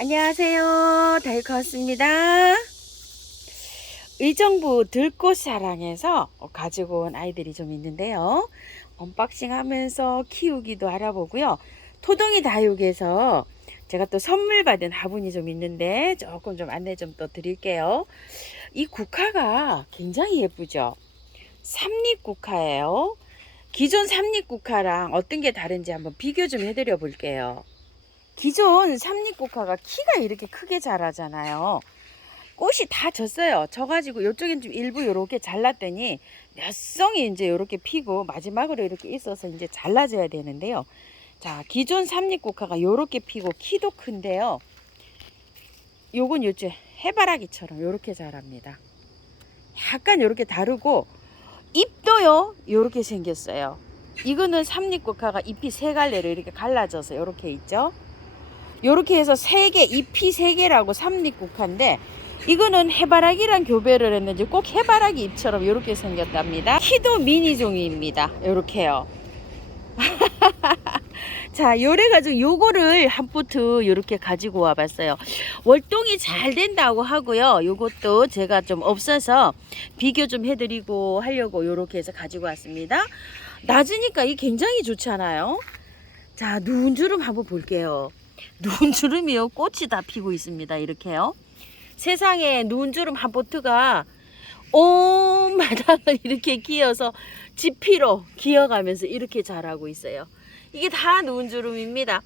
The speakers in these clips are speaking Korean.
안녕하세요. 다이커스입니다. 의정부 들꽃사랑에서 가지고 온 아이들이 좀 있는데요. 언박싱 하면서 키우기도 알아보고요. 토동이 다육에서 제가 또 선물 받은 화분이 좀 있는데 조금 좀 안내 좀 또 드릴게요. 이 국화가 굉장히 예쁘죠? 삼립국화예요. 기존 삼립국화랑 어떤 게 다른지 한번 비교 좀 해드려 볼게요. 기존 삼립국화가 키가 이렇게 크게 자라잖아요. 꽃이 다 졌어요. 져가지고 이쪽엔 좀 일부 이렇게 잘랐더니 몇 송이 이제 이렇게 피고 마지막으로 이렇게 있어서 이제 잘라져야 되는데요. 자, 기존 삼립국화가 이렇게 피고 키도 큰데요. 요건 요즘 해바라기처럼 이렇게 자랍니다. 약간 이렇게 다르고 잎도요 이렇게 생겼어요. 이거는 삼립국화가 잎이 세 갈래로 이렇게 갈라져서 이렇게 있죠. 요렇게 해서 잎이 3개라고 삼립국화인데 이거는 해바라기랑 교배를 했는지 꼭 해바라기 잎처럼 이렇게 생겼답니다. 키도 미니종입니다. 요렇게요. 자, 요래가지고 요거를 한 포트 요렇게 가지고 와봤어요. 월동이 잘 된다고 하고요. 요것도 제가 좀 없어서 비교 좀 해드리고 하려고 요렇게 해서 가지고 왔습니다. 낮으니까 이 굉장히 좋잖아요. 자, 눈주름 한번 볼게요. 눈주름이요. 꽃이 다 피고 있습니다. 이렇게요. 세상에 눈주름 한 보트가 온 마당을 이렇게 기어서 지피로 기어가면서 이렇게 자라고 있어요. 이게 다 눈주름입니다.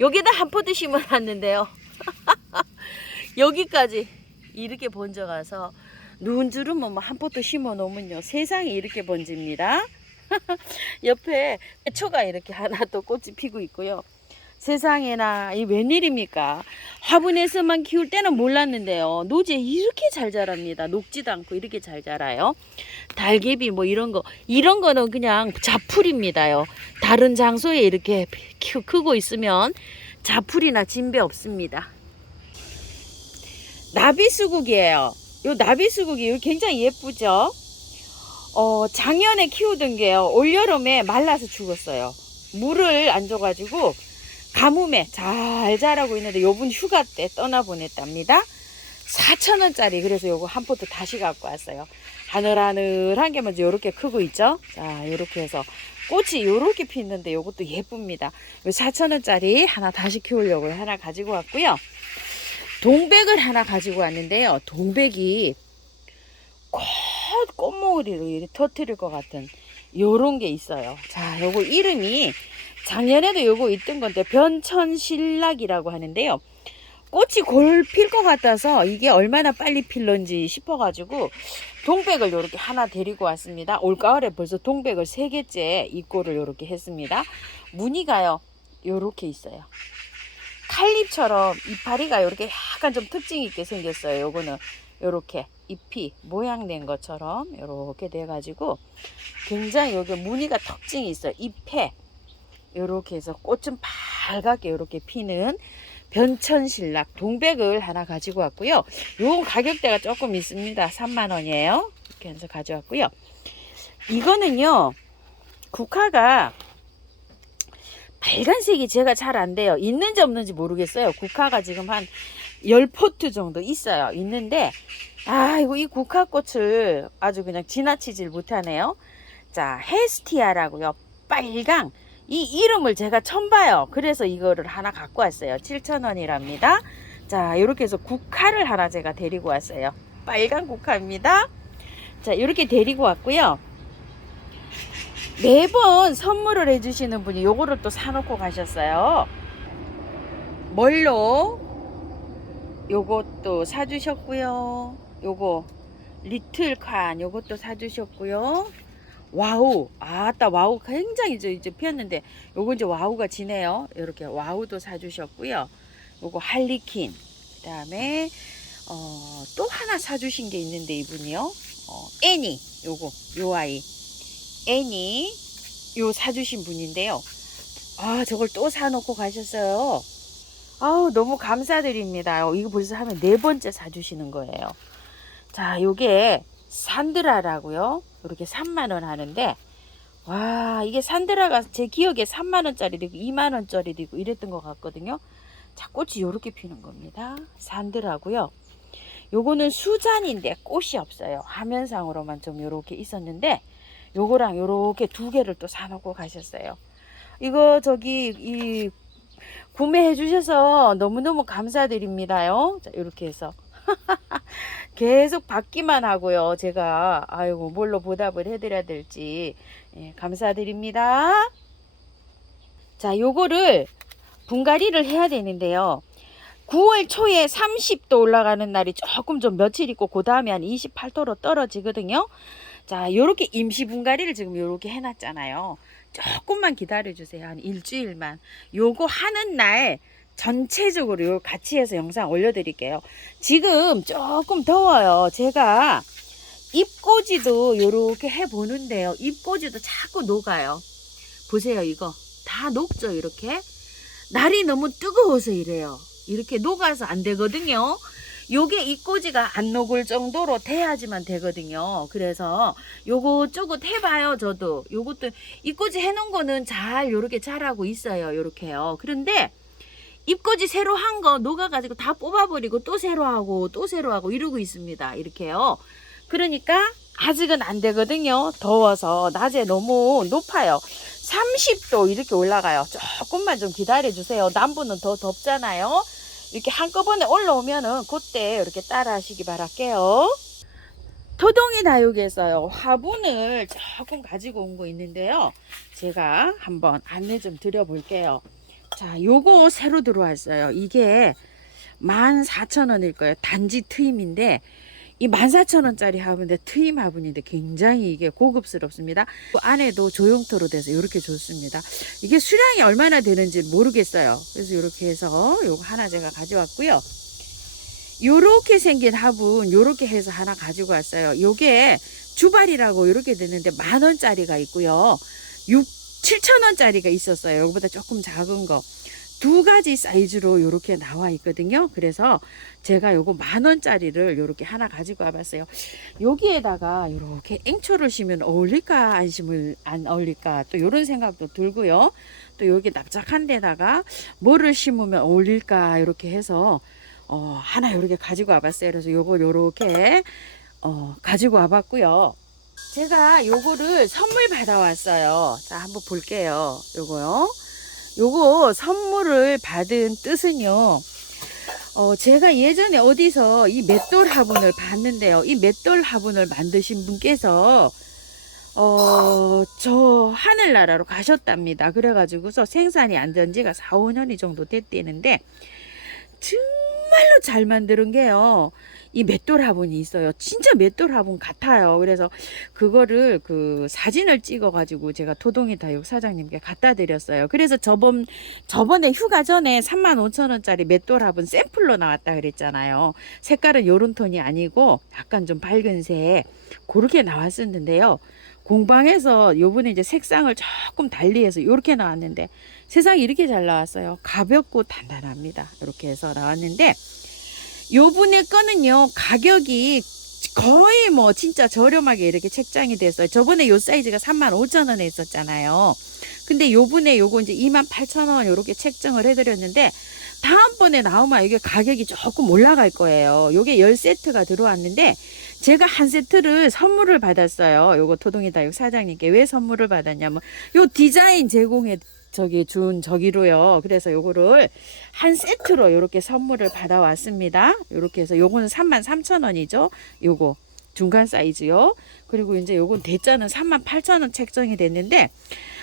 여기다 한 포트 심어놨는데요. 여기까지 이렇게 번져가서 눈주름 한 포트 심어 놓으면요. 세상에 이렇게 번집니다. 옆에 초가 이렇게 하나 또 꽃이 피고 있고요. 세상에나 이 웬일입니까? 화분에서만 키울 때는 몰랐는데요. 노지에 이렇게 잘 자랍니다. 녹지도 않고 이렇게 잘 자라요. 달개비 뭐 이런 거는 그냥 자풀입니다요. 다른 장소에 이렇게 크고 있으면 자풀이나 진배 없습니다. 나비수국이에요. 요 나비수국이 굉장히 예쁘죠? 작년에 키우던 게요. 올여름에 말라서 죽었어요. 물을 안 줘가지고 가뭄에 잘 자라고 있는데 요분 휴가 때 떠나보냈답니다. 4,000원짜리. 그래서 요거 한 포트 다시 갖고 왔어요. 하늘하늘한 게 먼저 요렇게 크고 있죠. 자, 요렇게 해서 꽃이 요렇게 피는데 요것도 예쁩니다. 4,000원짜리 하나 다시 키우려고 하나 가지고 왔고요. 동백을 하나 가지고 왔는데요. 동백이 꽃몽우리로 터트릴 것 같은 요런 게 있어요. 자, 요거 이름이 작년에도 요거 있던 건데 변천신락이라고 하는데요. 꽃이 골 필 것 같아서 이게 얼마나 빨리 필런지 싶어가지고 동백을 요렇게 하나 데리고 왔습니다. 올가을에 벌써 동백을 3개째 입고를 요렇게 했습니다. 무늬가요 요렇게 있어요. 칼립처럼 이파리가 요렇게 약간 좀 특징 있게 생겼어요. 요거는 요렇게 잎이 모양낸 것처럼 요렇게 돼 가지고 굉장히 여기 무늬가 특징이 있어요. 잎에 요렇게 해서 꽃 좀 밝게 요렇게 피는 변천신락 동백을 하나 가지고 왔고요. 요 가격대가 조금 있습니다. 3만원이에요. 이렇게 해서 가져왔고요. 이거는요, 국화가 빨간색이 제가 잘 안 돼요. 있는지 없는지 모르겠어요. 국화가 지금 한 10포트 정도 있어요. 있는데, 아이고, 이 국화꽃을 아주 그냥 지나치질 못하네요. 자, 헤스티아라고요. 빨강. 이 이름을 제가 처음 봐요. 그래서 이거를 하나 갖고 왔어요. 7,000원이랍니다. 자, 이렇게 해서 국화를 하나 제가 데리고 왔어요. 빨간 국화입니다. 자, 이렇게 데리고 왔고요. 매번 선물을 해주시는 분이 요거를 또 사놓고 가셨어요. 멀로 요것도 사주셨고요. 요거 리틀칸 요것도 사주셨고요. 와우, 아따 와우 굉장히 이제 피었는데 요거 이제 와우가 지네요. 이렇게 와우도 사주셨고요. 요거 할리퀸, 그 다음에 또 하나 사주신 게 있는데 이분이요. 애니, 요 아이 애니 요 사주신 분인데요. 아, 저걸 또 사놓고 가셨어요. 아우, 너무 감사드립니다. 이거 벌써 하면 4번째 사주시는 거예요. 자, 요게 산드라라고요. 이렇게 3만원 하는데, 와, 이게 산드라가 제 기억에 3만원짜리도 있고 2만원짜리도 있고 이랬던 것 같거든요. 자, 꽃이 요렇게 피는 겁니다. 산들하고요. 요거는 수잔인데 꽃이 없어요. 화면상으로만 좀 요렇게 있었는데 요거랑 요렇게 두 개를 또 사놓고 가셨어요. 이거 이 구매해 주셔서 너무너무 감사드립니다요. 자, 이렇게 해서 계속 받기만 하고요. 제가 아이고 뭘로 보답을 해드려야 될지 감사드립니다. 자, 요거를 분갈이를 해야 되는데요. 9월 초에 30도 올라가는 날이 조금 좀 며칠 있고 그 다음에 한 28도로 떨어지거든요. 자, 요렇게 임시 분갈이를 지금 요렇게 해놨잖아요. 조금만 기다려주세요. 한 일주일만. 요거 하는 날 전체적으로 요 같이 해서 영상 올려드릴게요. 지금 조금 더워요. 제가 잎꽂이도 요렇게 해보는데요. 잎꽂이도 자꾸 녹아요. 보세요. 이거 다 녹죠. 이렇게 날이 너무 뜨거워서 이래요. 이렇게 녹아서 안 되거든요. 요게 잎꽂이가 안 녹을 정도로 돼야지만 되거든요. 그래서 요거 쪼긋 해봐요. 저도 요것도 잎꽂이 해놓은 거는 잘 요렇게 자라고 있어요. 요렇게요. 그런데 잎꽂이 새로 한 거 녹아가지고 다 뽑아버리고 또 새로 하고 또 새로 하고 이러고 있습니다. 이렇게요. 그러니까 아직은 안 되거든요. 더워서 낮에 너무 높아요. 30도 이렇게 올라가요. 조금만 좀 기다려 주세요. 남부는 더 덥잖아요. 이렇게 한꺼번에 올라오면은 그때 이렇게 따라 하시기 바랄게요. 토동이 다육에서요, 화분을 조금 가지고 온 거 있는데요. 제가 한번 안내 좀 드려 볼게요. 자, 요거 새로 들어왔어요. 이게 14,000원일 거예요. 단지 트임인데 이 14,000원짜리 화분인데 트임 화분인데 굉장히 이게 고급스럽습니다. 그 안에도 조형토로 돼서 이렇게 좋습니다. 이게 수량이 얼마나 되는지 모르겠어요. 그래서 이렇게 해서 요거 하나 제가 가져왔고요. 요렇게 생긴 화분 요렇게 해서 하나 가지고 왔어요. 요게 주발이라고 요렇게 됐는데 10,000원짜리가 있고요. 7,000원짜리가 있었어요. 요거보다 조금 작은 거. 두 가지 사이즈로 이렇게 나와 있거든요. 그래서 제가 요거 10,000원짜리를 이렇게 하나 가지고 와봤어요. 여기에다가 이렇게 앵초를 심으면 어울릴까 안 어울릴까 또 이런 생각도 들고요. 또 여기 납작한 데다가 뭐를 심으면 어울릴까 이렇게 해서 하나 이렇게 가지고 와봤어요. 그래서 요거 요렇게 가지고 와봤고요. 제가 요거를 선물 받아왔어요. 자, 한번 볼게요. 요거요. 요거 선물을 받은 뜻은요, 제가 예전에 어디서 이 맷돌 화분을 봤는데요. 이 맷돌 화분을 만드신 분께서 저 하늘나라로 가셨답니다. 그래가지고서 생산이 안 된 지가 4, 5년이 정도 됐대는데 정말로 잘 만드는 게요, 이 맷돌 화분이 있어요. 진짜 맷돌 화분 같아요. 그래서 그거를 그 사진을 찍어 가지고 제가 토동이 다육 사장님께 갖다 드렸어요. 그래서 저번에 휴가 전에 35,000원짜리 맷돌 화분 샘플로 나왔다 그랬잖아요. 색깔은 요런 톤이 아니고 약간 좀 밝은색 그렇게 나왔었는데요. 공방에서 요번에 이제 색상을 조금 달리해서 이렇게 나왔는데 세상에 이렇게 잘 나왔어요. 가볍고 단단합니다. 이렇게 해서 나왔는데 요분의 거는요, 가격이 거의 뭐 진짜 저렴하게 이렇게 책장이 됐어요. 저번에 요 사이즈가 35,000원에 있었잖아요. 근데 요분에 요거 이제 28,000원 요렇게 책정을 해드렸는데 다음번에 나오면 이게 가격이 조금 올라갈 거예요. 요게 10세트가 들어왔는데 제가 한 세트를 선물을 받았어요. 요거 토동이 다육 사장님께. 왜 선물을 받았냐면 요 디자인 제공해 저기로요. 그래서 요거를 한 세트로 요렇게 선물을 받아왔습니다. 요렇게 해서 요거는 33,000원이죠. 요거 중간 사이즈요. 그리고 이제 요건 대짜는 38,000원 책정이 됐는데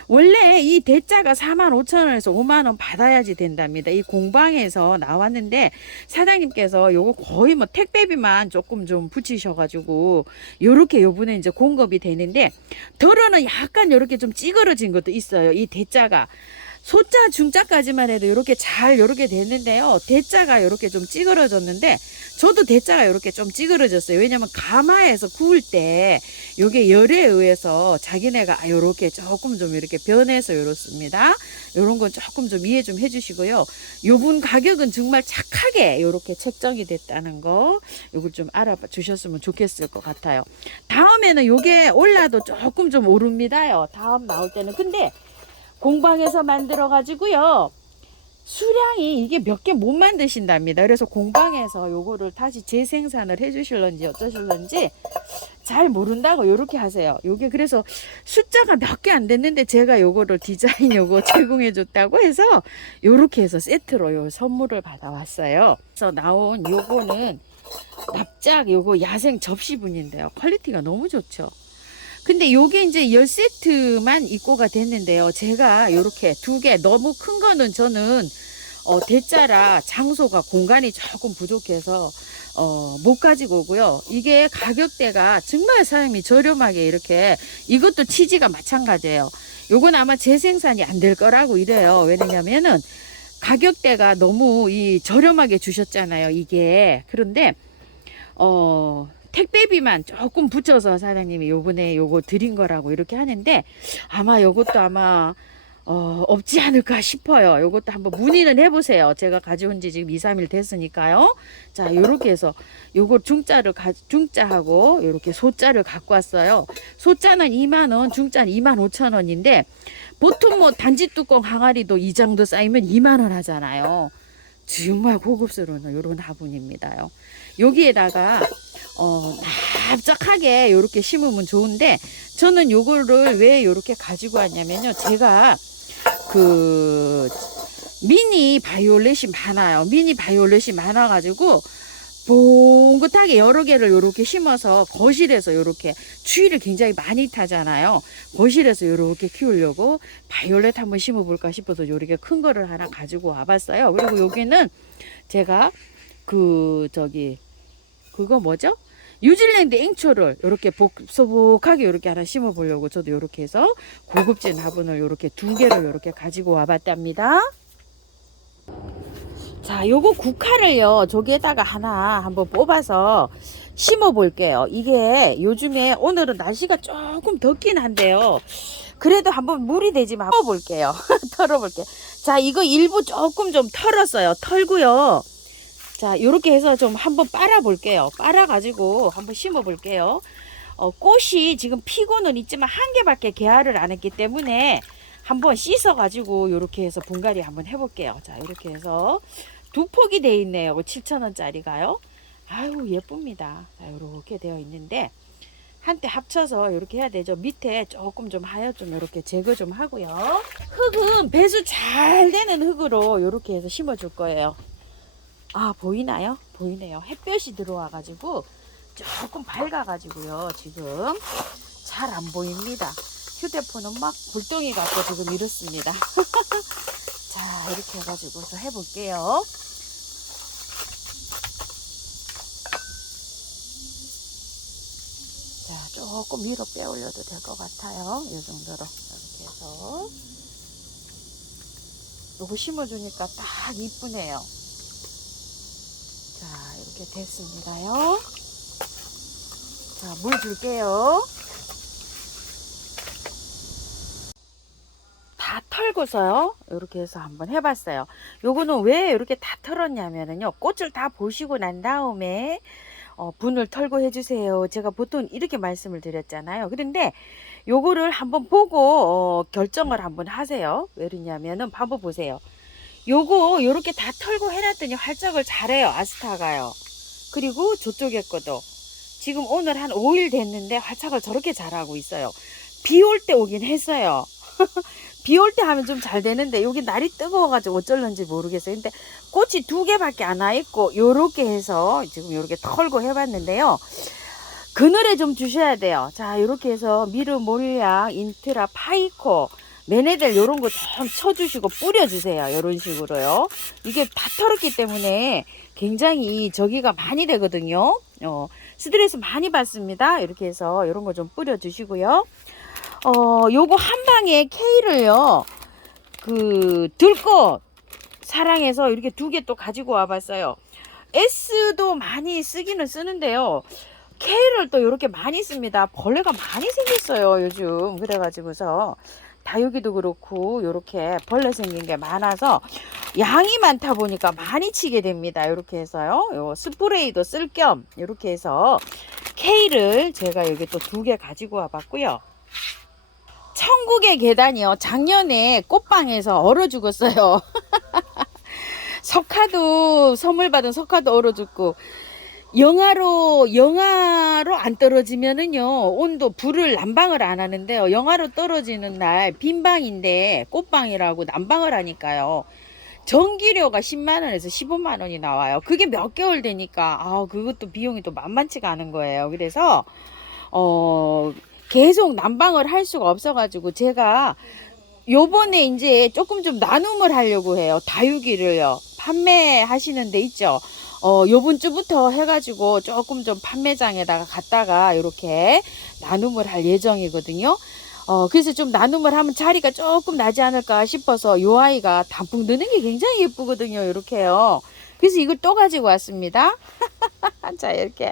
원래 이 대짜가 45,000원에서 5만원 받아야지 된답니다. 이 공방에서 나왔는데 사장님께서 요거 거의 뭐 택배비만 조금 좀 붙이셔가지고 요렇게 요번에 이제 공급이 되는데 덜어는 약간 요렇게 좀 찌그러진 것도 있어요. 이 대짜가 소자 중자까지만 해도 이렇게 잘 이렇게 됐는데요. 대자가 이렇게 좀 찌그러졌는데 저도 대자가 이렇게 좀 찌그러졌어요. 왜냐면 가마에서 구울 때 이게 열에 의해서 자기네가 이렇게 조금 좀 이렇게 변해서 이렇습니다. 이런 건 조금 좀 이해 좀 해주시고요. 요분 가격은 정말 착하게 이렇게 책정이 됐다는 거 요걸 좀 알아봐 주셨으면 좋겠을 것 같아요. 다음에는 요게 올라도 조금 좀 오릅니다요. 다음 나올 때는. 근데 공방에서 만들어 가지고요, 수량이 이게 몇 개 못 만드신답니다. 그래서 공방에서 요거를 다시 재생산을 해주실런지 어쩌실런지 잘 모른다고 요렇게 하세요. 요게 그래서 숫자가 몇 개 안 됐는데 제가 요거를 디자인 요거 제공해 줬다고 해서 요렇게 해서 세트로 요 선물을 받아왔어요. 그래서 나온 요거는 납작 요거 야생 접시분인데요. 퀄리티가 너무 좋죠. 근데 요게 이제 10세트만 입고가 됐는데요. 제가 요렇게 2개 너무 큰 거는 저는 대짜라 장소가 공간이 조금 부족해서 못 가지고 오고요. 이게 가격대가 정말 사장님이 저렴하게 이렇게 이것도 치즈가 마찬가지예요. 요건 아마 재생산이 안 될 거라고 이래요. 왜냐면은 가격대가 너무 저렴하게 주셨잖아요. 이게 그런데 택배비만 조금 붙여서 사장님이 요번에 요거 드린 거라고 이렇게 하는데 아마 요것도 아마 없지 않을까 싶어요. 요것도 한번 문의는 해보세요. 제가 가져온 지 지금 2, 3일 됐으니까요. 자, 요렇게 해서 요거 중짜하고 요렇게 소짜를 갖고 왔어요. 소짜는 2만원, 중짜는 25,000원인데 보통 뭐 단지 뚜껑 항아리도 이 정도 쌓이면 2만원 하잖아요. 정말 고급스러운 요런 화분입니다요. 여기에다가 납작하게 이렇게 심으면 좋은데 저는 요거를 왜 이렇게 가지고 왔냐면요. 제가 그 미니 바이올렛이 많아요. 미니 바이올렛이 많아가지고 봉긋하게 여러 개를 이렇게 심어서 거실에서 이렇게 추위를 굉장히 많이 타잖아요. 거실에서 이렇게 키우려고 바이올렛 한번 심어볼까 싶어서 이렇게 큰 거를 하나 가지고 와봤어요. 그리고 여기는 제가 그거 뭐죠? 뉴질랜드 앵초를 이렇게 소복하게 이렇게 하나 심어 보려고 저도 이렇게 해서 고급진 화분을 이렇게 2개를 이렇게 가지고 와봤답니다. 자, 요거 국화를요 저기에다가 하나 한번 뽑아서 심어 볼게요. 이게 요즘에 오늘은 날씨가 조금 덥긴 한데요. 그래도 한번 물이 되지만 털어 볼게요. 털어 볼게요. 자, 이거 일부 조금 좀 털었어요. 털고요. 자, 요렇게 해서 좀 한번 빨아 볼게요. 빨아 가지고 한번 심어 볼게요. 꽃이 지금 피고는 있지만 한 개밖에 개화를 안 했기 때문에 한번 씻어 가지고 요렇게 해서 분갈이 한번 해 볼게요. 자, 이렇게 해서 2폭이 돼 있네요. 7,000원짜리가요. 아유, 예쁩니다. 자, 요렇게 되어 있는데 한때 합쳐서 이렇게 해야 되죠. 밑에 조금 좀 하여 좀 이렇게 제거 좀 하고요. 흙은 배수 잘 되는 흙으로 이렇게 해서 심어 줄 거예요. 아, 보이나요? 보이네요. 햇볕이 들어와 가지고 조금 밝아 가지고요. 지금 잘 안 보입니다. 휴대폰은 막 불덩이 같고 지금 이렇습니다. 자, 이렇게 해가지고서 해볼게요. 자, 조금 위로 빼 올려도 될 것 같아요. 이 정도로 이렇게 해서 요거 심어주니까 딱 이쁘네요. 자, 이렇게 됐습니다요. 자, 물 줄게요. 다 털고서요. 이렇게 해서 한번 해봤어요. 요거는 왜 이렇게 다 털었냐면요. 꽃을 다 보시고 난 다음에 분을 털고 해주세요. 제가 보통 이렇게 말씀을 드렸잖아요. 그런데 요거를 한번 보고 결정을 한번 하세요. 왜 그러냐면은 한번 보세요. 요거 요렇게 다 털고 해놨더니 활짝을 잘해요. 아스타가요. 그리고 저쪽에 거도 지금 오늘 한 5일 됐는데 활착을 저렇게 잘하고 있어요. 비 올 때 오긴 했어요. 비 올 때 하면 좀 잘 되는데 여기 날이 뜨거워가지고 어쩔런지 모르겠어요. 근데 꽃이 2개밖에 안 와 있고 요렇게 해서 지금 요렇게 털고 해봤는데요. 그늘에 좀 주셔야 돼요. 자, 요렇게 해서 미르몰리아, 인트라, 파이코, 메네델 요런 거 좀 쳐주시고 뿌려주세요. 요런 식으로요. 이게 다 털었기 때문에 굉장히 저기가 많이 되거든요. 스트레스 많이 받습니다. 이렇게 해서 요런 거 좀 뿌려주시고요. 요거 한 방에 K를요, 들꽃 사랑해서 이렇게 2개 또 가지고 와봤어요. S도 많이 쓰기는 쓰는데요. K를 또 이렇게 많이 씁니다. 벌레가 많이 생겼어요, 요즘. 그래가지고서 다육이도 그렇고, 요렇게 벌레 생긴 게 많아서 양이 많다 보니까 많이 치게 됩니다. 이렇게 해서요. 요 스프레이도 쓸 겸, 이렇게 해서 K를 제가 여기 또 2개 가지고 와봤고요. 천국의 계단이요. 작년에 꽃방에서 얼어 죽었어요. 석화도 선물 받은 석화도 얼어 죽고 영하로 안 떨어지면은요 온도 불을 난방을 안 하는데요 영하로 떨어지는 날 빈방인데 꽃방이라고 난방을 하니까요 전기료가 10만 원에서 15만 원이 나와요. 그게 몇 개월 되니까 그것도 비용이 또 만만치가 않은 거예요. 그래서 계속 난방을 할 수가 없어가지고 제가 요번에 이제 조금 좀 나눔을 하려고 해요. 다육이를요. 판매하시는 데 있죠. 요번 주부터 해가지고 조금 좀 판매장에다가 갔다가 이렇게 나눔을 할 예정이거든요. 그래서 좀 나눔을 하면 자리가 조금 나지 않을까 싶어서 요 아이가 단풍 드는 게 굉장히 예쁘거든요. 이렇게요. 그래서 이걸 또 가지고 왔습니다. 자, 이렇게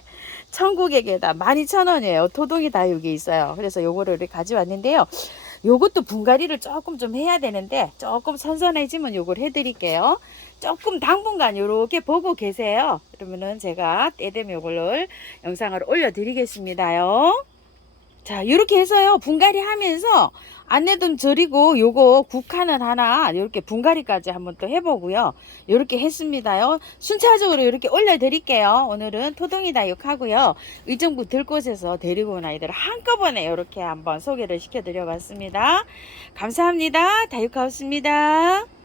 천국의 계단 12,000원이에요. 토동이 다육이 있어요. 그래서 요거를 이렇게 가져왔는데요. 요것도 분갈이를 조금 좀 해야 되는데 조금 선선해지면 요걸 해드릴게요. 조금 당분간 요렇게 보고 계세요. 그러면은 제가 때 되면 요걸 영상을 올려드리겠습니다요. 자, 이렇게 해서요 분갈이 하면서 안내 좀 드리고 요거 국화는 하나 이렇게 분갈이까지 한번 또 해보고요. 이렇게 했습니다요. 순차적으로 이렇게 올려드릴게요. 오늘은 토동이 다육하고요. 의정부 들꽃에서 데리고 온 아이들 한꺼번에 이렇게 한번 소개를 시켜드려 봤습니다. 감사합니다. 다육하우스입니다.